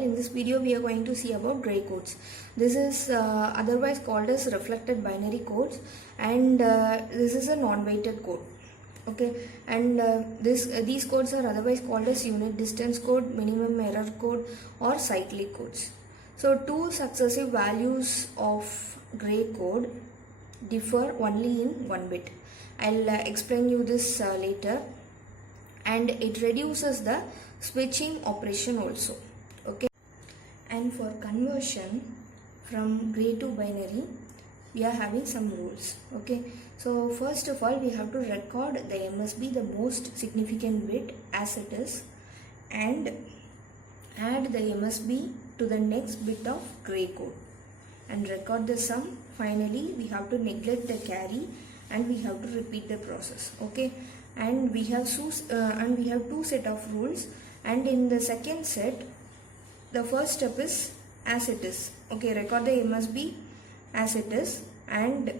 In this video we are going to see about gray codes. This is otherwise called as reflected binary codes, and this is a non-weighted code. Okay, and these codes are otherwise called as unit distance code, minimum error code, or cyclic codes. So two successive values of gray code differ only in 1 bit. I'll explain you this later, and it reduces the switching operation also. Okay, and for conversion from gray to binary we are having some rules. Okay, so first of all we have to record the MSB, the most significant bit, as it is, and add the MSB to the next bit of gray code and record the sum. Finally we have to neglect the carry and we have to repeat the process. Okay, and we have two set of rules, and in the second set the first step is as it is. Okay, record the MSB as it is, and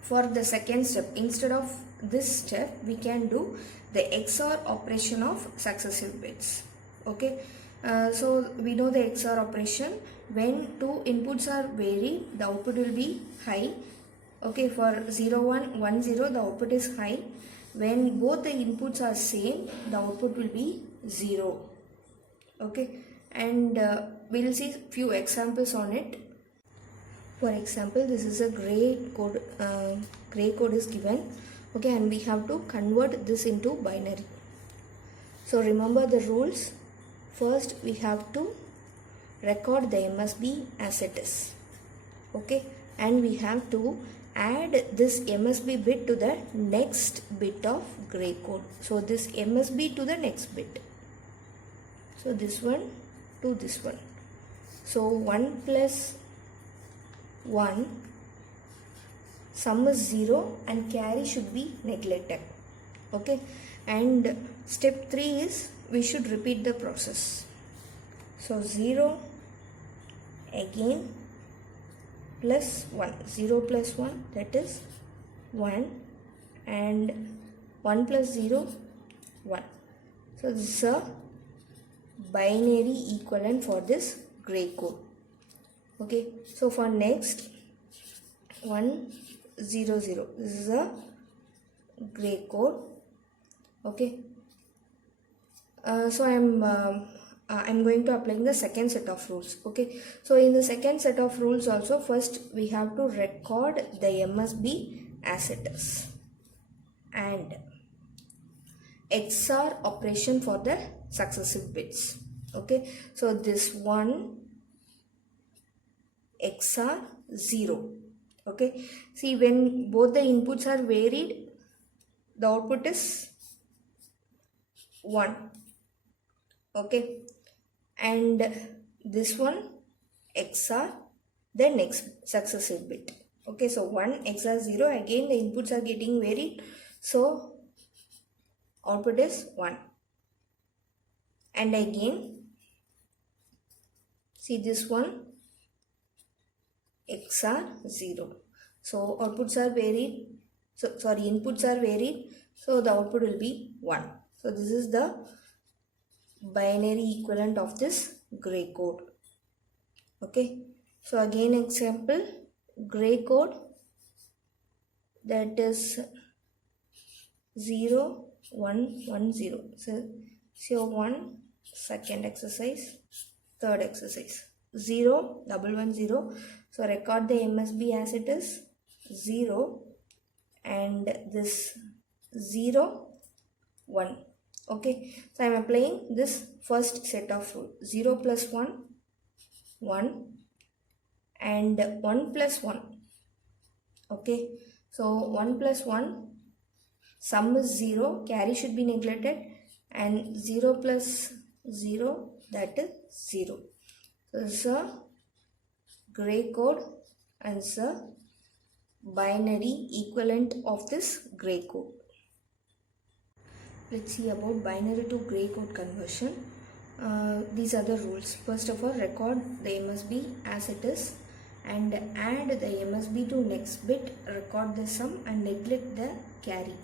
for the second step, instead of this step we can do the XOR operation of successive bits. Okay, so we know the XOR operation. When two inputs are varied, the output will be high. Okay, for 0 1 1 0 the output is high. When both the inputs are same, the output will be 0. Okay, and we will see few examples on it. For example, this is a gray code. Gray code is given. Okay, and we have to convert this into binary. So remember the rules. First we have to record the MSB as it is. Okay, and we have to add this MSB bit to the next bit of gray code. So this MSB to the next bit. So this one to this one. So 1 plus 1, sum is 0 and carry should be neglected. Okay, and step 3 is we should repeat the process. So 0 again plus 1, 0 plus 1, that is 1, and 1 plus 0, 1. So this is a binary equivalent for this gray code. Okay, so for next 1 0 0, this is a gray code. Okay, so I'm going to apply the second set of rules. Okay, so in the second set of rules also, first we have to record the MSB as it is, and XOR operation for the successive bits. Okay, so this one XOR 0. Okay, see, when both the inputs are varied, the output is 1. Okay, and this one XOR the next successive bit. Okay, so 1 XOR 0, again the inputs are getting varied, so output is 1. And again, see, this one XOR 0. So outputs are varied, inputs are varied, so the output will be 1. So this is the binary equivalent of this gray code. Okay, so again example, gray code, that is 0 1 1 0. So 1, second exercise, third exercise, 0 1 1 0. So record the MSB as it is, 0, and this 0 1. Okay, so I am applying this first set of rule. 0 plus 1 1, and 1 plus 1. Okay, so 1 plus 1, sum is 0, carry should be neglected, and 0 plus 0, that is 0. So this is a gray code, and it's a binary equivalent of this gray code. Let's see about binary to gray code conversion. These are the rules. First of all, record the MSB as it is and add the MSB to next bit, record the sum and neglect the carry,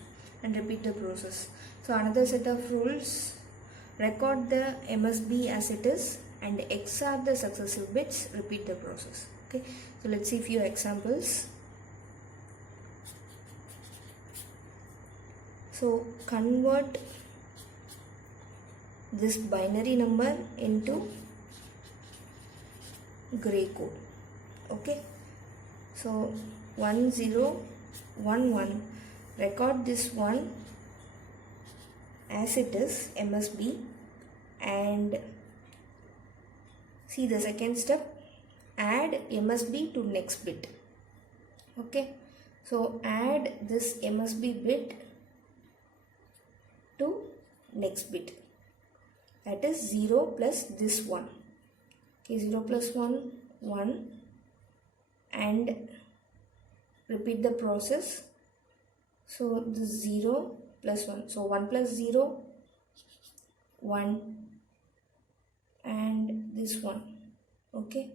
and repeat the process. So another set of rules, record the MSB as it is and XOR the successive bits, repeat the process. Okay, so let's see few examples. So convert this binary number into gray code. Okay, so 1011, record this one as it is MSB, and see the second step, add MSB to next bit. Okay, so add this MSB bit to next bit, that is 0 plus this one. Okay, 0 plus 1, 1, and repeat the process. So this 0 plus 1, so 1 plus 0, 1, and this one. Okay,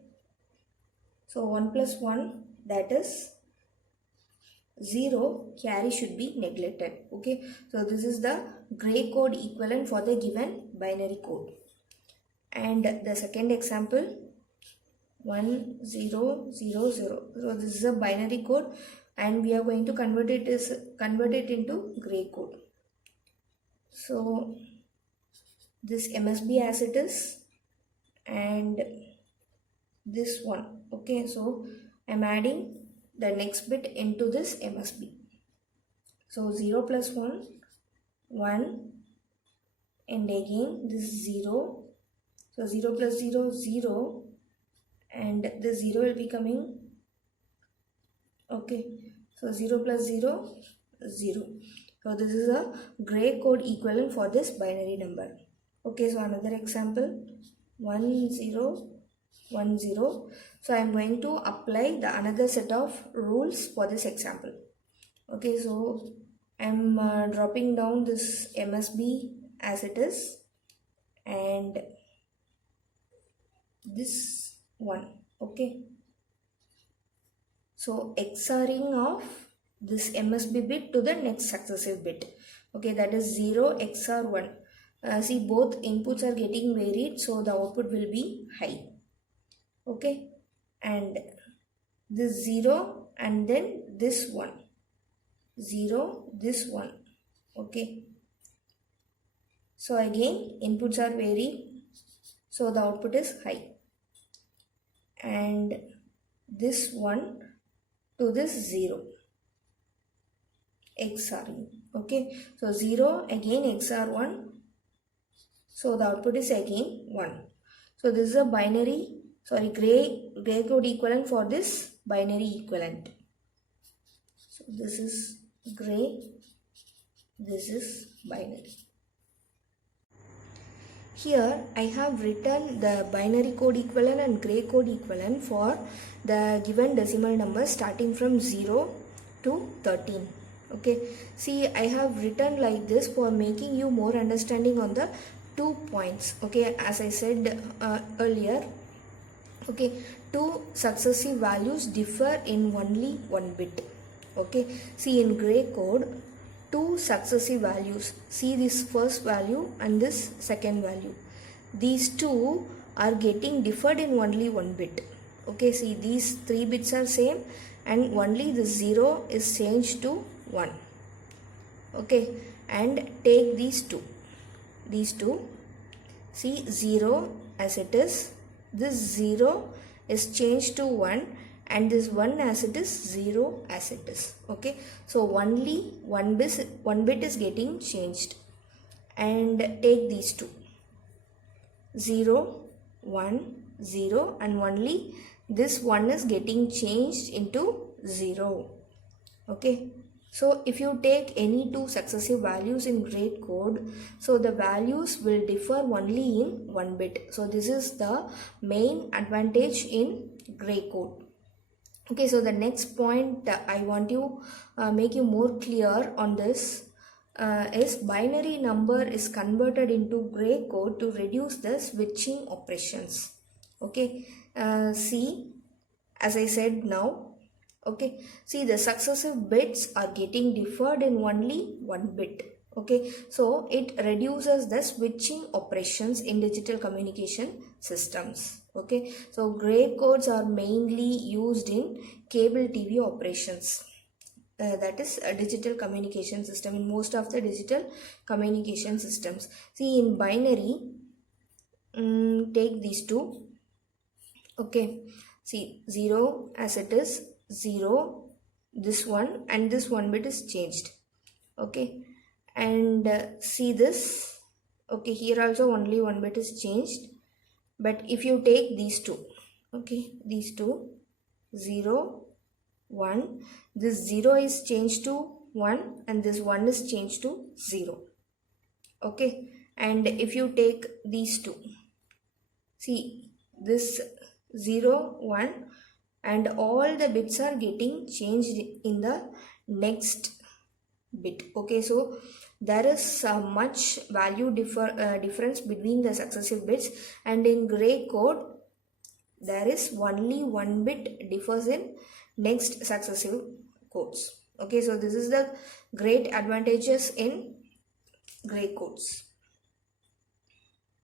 so 1 plus 1, that is 0, carry should be neglected. Okay, so this is the gray code equivalent for the given binary code. And the second example, 1000. So this is a binary code, and we are going to convert it into gray code. So this MSB as it is, and this one. Okay, so I'm adding the next bit into this MSB. So 0 plus 1, 1, and again this 0. So 0 plus 0, 0, and the 0 will be coming. Okay, so 0 plus 0, 0. So this is a gray code equivalent for this binary number. Okay, so another example, 1010. So I am going to apply the another set of rules for this example. Okay, so I am dropping down this MSB as it is, and this one. Okay, so XORing of this MSB bit to the next successive bit. Okay, that is 0 XOR 1. See, both inputs are getting varied, so the output will be high. Okay, and this 0 and then this one, 0, this one. Okay, so again inputs are varied, so the output is high, and this one to this 0, XORing. Okay, so 0 again XOR 1, so the output is again 1. So this is a binary, gray code equivalent for this binary equivalent. So this is gray, this is binary. Here I have written the binary code equivalent and gray code equivalent for the given decimal number starting from 0 to 13. Okay, see, I have written like this for making you more understanding on the 2 points. Okay, as I said earlier, okay, two successive values differ in only one bit. Okay, see, in gray code, two successive values, see this first value and this second value, these two are getting differed in only one bit. Okay, see, these 3 bits are same and only the 0 is changed to 1. Okay, and take these two, see, 0 as it is, this 0 is changed to 1, and this 1 as it is, 0 as it is. Okay, so only one bit is getting changed, and take these two, 0, 1, 0, and only this 1 is getting changed into 0. Okay, so if you take any two successive values in gray code, so the values will differ only in one bit. So this is the main advantage in gray code. Okay, so the next point I want to make you more clear on this is binary number is converted into gray code to reduce the switching operations. Okay, see, as I said now, okay, see, the successive bits are getting differed in only one bit. Okay, so it reduces the switching operations in digital communication systems. Okay, so gray codes are mainly used in cable TV operations. That is a digital communication system, in most of the digital communication systems. See, in binary, take these two. Okay, see, 0 as it is 0, this one, and this one bit is changed. Okay, and see this. Okay, here also only one bit is changed, but if you take these two, okay, these two, 0, 1, this 0 is changed to 1 and this 1 is changed to 0. Okay, and if you take these two, see, this 0, 1, and all the bits are getting changed in the next bit. Okay, so there is much value difference between the successive bits, and in gray code there is only one bit differs in next successive codes. Okay, so this is the great advantages in gray codes.